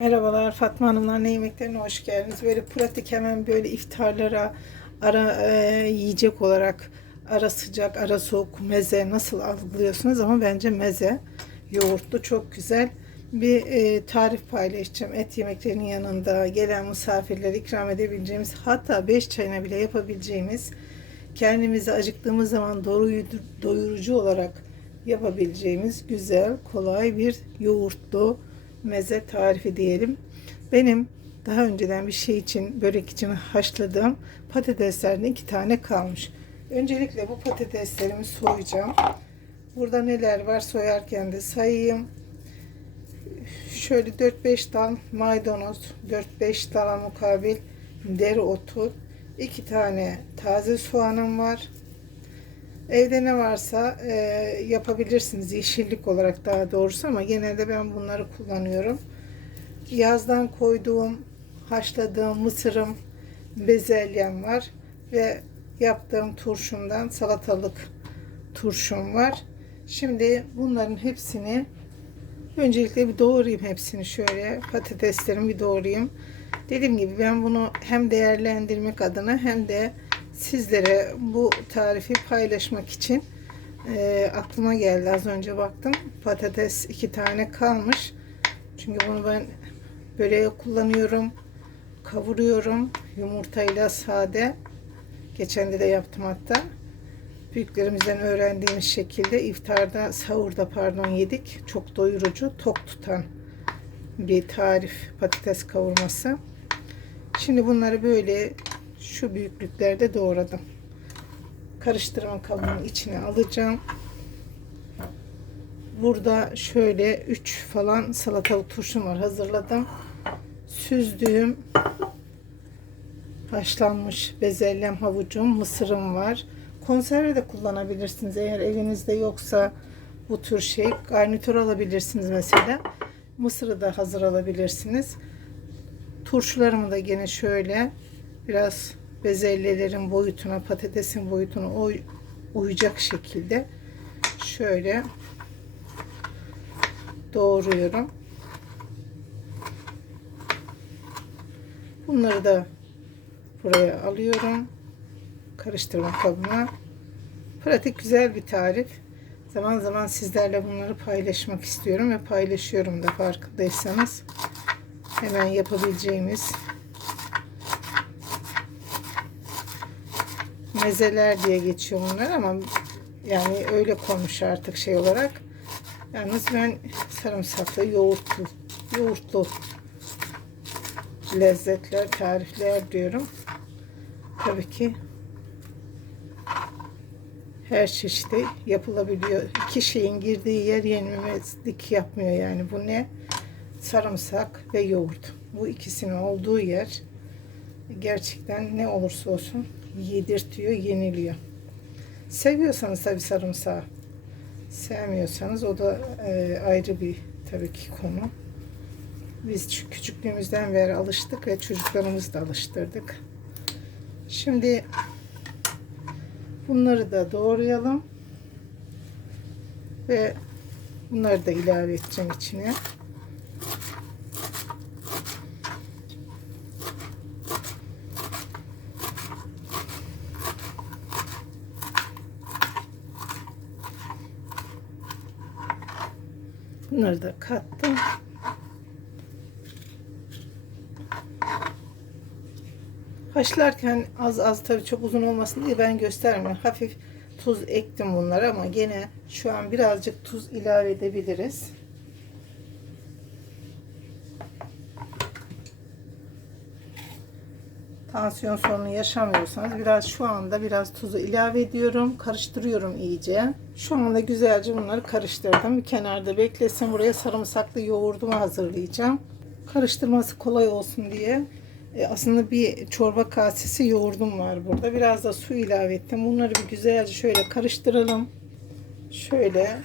Merhabalar Fatma Hanımlar ne yemeklerine hoş geldiniz. Böyle pratik hemen böyle iftarlara ara e, yiyecek olarak ara sıcak ara soğuk meze nasıl algılıyorsunuz ama bence meze yoğurtlu çok güzel bir e, tarif paylaşacağım. Et yemeklerinin yanında gelen misafirlere ikram edebileceğimiz hatta 5 çayına bile yapabileceğimiz kendimizi acıktığımız zaman doyurucu, doyurucu olarak yapabileceğimiz güzel kolay bir yoğurtlu meze tarifi diyelim. Benim daha önceden bir şey için, börek için haşladığım patateslerden iki tane kalmış. Öncelikle bu patateslerimi soyacağım. Burada neler var soyarken de sayayım. Şöyle 4-5 dal maydanoz, 4-5 dala mukabil dereotu, iki tane taze soğanım var. Evde ne varsa e, yapabilirsiniz yeşillik olarak daha doğrusu ama genelde ben bunları kullanıyorum. Yazdan koyduğum, haşladığım mısırım, bezelyem var ve yaptığım turşumdan salatalık turşum var. Şimdi bunların hepsini öncelikle bir doğrayayım hepsini şöyle patateslerimi bir doğrayayım. Dediğim gibi ben bunu hem değerlendirmek adına hem de sizlere bu tarifi paylaşmak için e, aklıma geldi. Az önce baktım patates iki tane kalmış. Çünkü bunu ben böreğe kullanıyorum kavuruyorum yumurtayla sade. Geçen de de yaptım hatta. Büyüklerimizden öğrendiğimiz şekilde iftarda sahurda pardon yedik. Çok doyurucu tok tutan bir tarif patates kavurması. Şimdi bunları böyle şu büyüklüklerde doğradım. Karıştırma kabının içine alacağım. Burada şöyle 3 falan salatalık turşum var hazırladım. Süzdüğüm haşlanmış bezelyem havucum, mısırım var. Konserve de kullanabilirsiniz eğer elinizde yoksa bu tür şey. Garnitür alabilirsiniz mesela. Mısırı da hazır alabilirsiniz. Turşularımı da gene şöyle biraz bezelyelerin boyutuna, patatesin boyutuna uy uyacak şekilde şöyle doğruyorum. Bunları da buraya alıyorum. Karıştırma kabına. Pratik güzel bir tarif. Zaman zaman sizlerle bunları paylaşmak istiyorum ve paylaşıyorum da farkındaysanız. Hemen yapabileceğimiz mezeler diye geçiyor bunlar ama yani öyle konmuş artık şey olarak. Yalnız ben sarımsaklı, yoğurtlu, yoğurtlu lezzetler, tarifler diyorum. Tabii ki her çeşidi yapılabiliyor. İki şeyin girdiği yer yenmemezlik yapmıyor yani. Bu ne? Sarımsak ve yoğurt. Bu ikisinin olduğu yer gerçekten ne olursa olsun yedirtiyor, yeniliyor. Seviyorsanız tabi sarımsağı. Sevmiyorsanız o da e, ayrı bir tabii ki konu. Biz küçüklüğümüzden beri alıştık ve çocuklarımızı da alıştırdık. Şimdi bunları da doğrayalım. Ve bunları da ilave edeceğim içine. Bunları da kattım. Haşlarken az az tabii çok uzun olmasın diye ben göstermiyorum. Hafif tuz ektim bunlara ama gene şu an birazcık tuz ilave edebiliriz. Tansiyon sorunu yaşamıyorsanız biraz şu anda biraz tuzu ilave ediyorum. Karıştırıyorum iyice. Şu anda güzelce bunları karıştırdım. Bir kenarda beklesin. Buraya sarımsaklı yoğurdumu hazırlayacağım. Karıştırması kolay olsun diye. E, aslında bir çorba kasesi yoğurdum var burada. Biraz da su ilave ettim. Bunları bir güzelce şöyle karıştıralım. Şöyle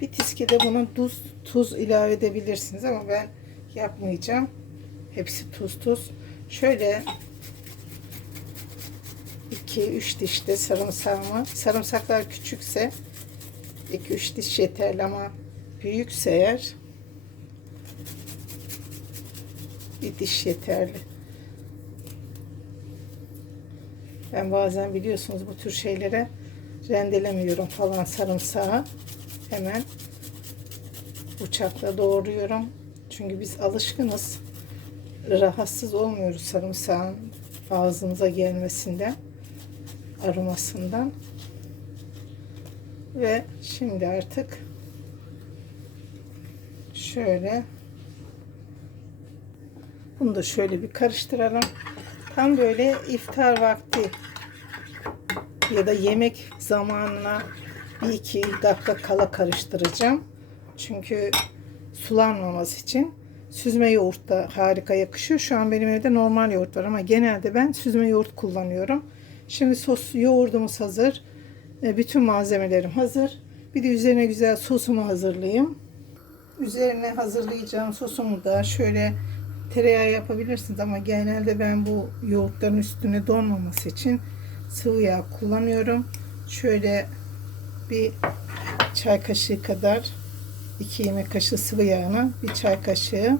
bir tiskede buna tuz, tuz ilave edebilirsiniz ama ben yapmayacağım. Hepsi tuz tuz. Şöyle 2-3 diş de sarımsağımı. Sarımsaklar küçükse 2-3 diş yeterli ama büyükse eğer Bir diş yeterli. Ben bazen biliyorsunuz bu tür şeylere rendelemiyorum falan sarımsağı. Hemen bıçakla doğruyorum. Çünkü biz alışkınız. Rahatsız olmuyoruz sarımsağın ağzımıza gelmesinden, aromasından. Ve şimdi artık şöyle bunu da şöyle bir karıştıralım. Tam böyle iftar vakti ya da yemek zamanına bir iki dakika kala karıştıracağım. Çünkü sulanmaması için süzme yoğurt da harika yakışıyor. Şu an benim evde normal yoğurt var ama genelde ben süzme yoğurt kullanıyorum. Şimdi sos yoğurdumuz hazır. E, Bütün malzemelerim hazır. Bir de üzerine güzel sosumu hazırlayayım. Üzerine hazırlayacağım sosumu da şöyle tereyağı yapabilirsiniz ama genelde ben bu yoğurtların üstüne donmaması için sıvı yağ kullanıyorum. Şöyle bir çay kaşığı kadar 2 yemek kaşığı sıvı yağına bir çay kaşığı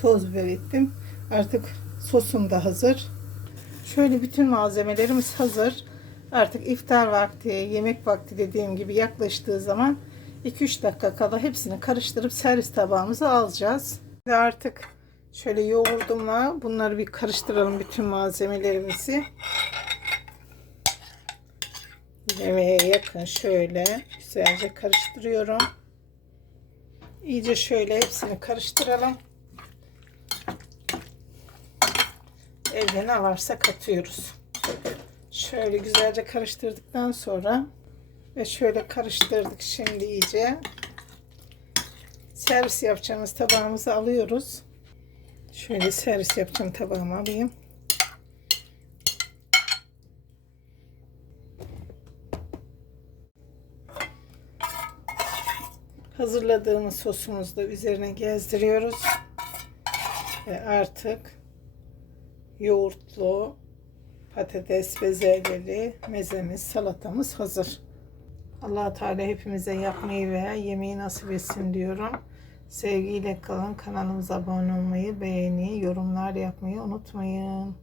toz biber ettim. Artık sosum da hazır. Şöyle bütün malzemelerimiz hazır. Artık iftar vakti, yemek vakti dediğim gibi yaklaştığı zaman 2-3 dakika kala hepsini karıştırıp servis tabağımıza alacağız. Ve artık şöyle yoğurdumla bunları bir karıştıralım bütün malzemelerimizi. Yemeğe yakın şöyle güzelce karıştırıyorum. İyice şöyle hepsini karıştıralım. Evde ne varsa katıyoruz. Şöyle güzelce karıştırdıktan sonra ve şöyle karıştırdık şimdi iyice. Servis yapacağımız tabağımızı alıyoruz. Şöyle servis yapacağım tabağımı alayım. Hazırladığımız sosumuzu da üzerine gezdiriyoruz. Ve artık yoğurtlu patates bezelyeli mezemiz, salatamız hazır. allah Teala hepimize yapmayı veya yemeği nasip etsin diyorum. Sevgiyle kalın. Kanalımıza abone olmayı, beğeni, yorumlar yapmayı unutmayın.